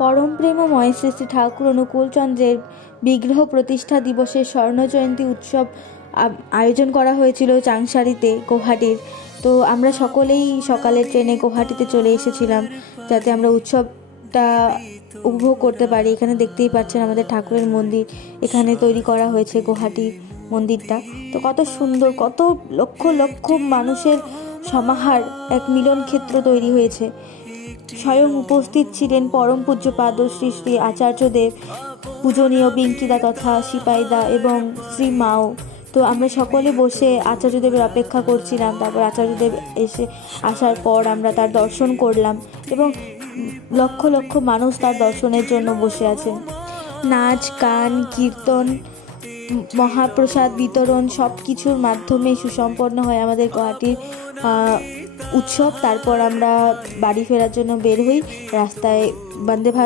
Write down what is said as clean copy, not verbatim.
পরম প্রেমময় শ্রী শ্রী ঠাকুর অনুকূল চন্দ্রের বিগ্রহ প্রতিষ্ঠা দিবসের স্বর্ণজয়ন্তী উৎসব আয়োজন করা হয়েছিল চাংসারিতে, গুয়াহাটির। তো আমরা সকলেই সকালের ট্রেনে গুয়াহাটিতে চলে এসেছিলাম যাতে আমরা উৎসবটা উপভোগ করতে পারি। এখানে দেখতেই পাচ্ছেন আমাদের ঠাকুরের মন্দির এখানে তৈরি করা হয়েছে, গুয়াহাটির মন্দিরটা। তো কত সুন্দর, কত লক্ষ লক্ষ মানুষের সমাহার, এক মিলন ক্ষেত্র তৈরি হয়েছে। স্বয়ং উপস্থিত ছিলেন পরম পূজ্যপাদ শ্রী শ্রী আচার্যদেব, পূজনীয় বিঙ্কিদা তথা সিপাইদা এবং শ্রী মাও। তো আমরা সকলে বসে আচার্যদেবের অপেক্ষা করছিলাম। তারপর আচার্যদেব আসার পর আমরা তার দর্শন করলাম এবং লক্ষ লক্ষ মানুষ তার দর্শনের জন্য বসে আছেন। নাচ, গান, কীর্তন, মহাপ্রসাদ বিতরণ সব কিছুর মাধ্যমে সুসম্পন্ন হয় আমাদের গুয়াহাটির উৎসব। তারপর আমরা বাড়ি ফেরার জন্য বের হই। রাস্তায় বন্দে ভারত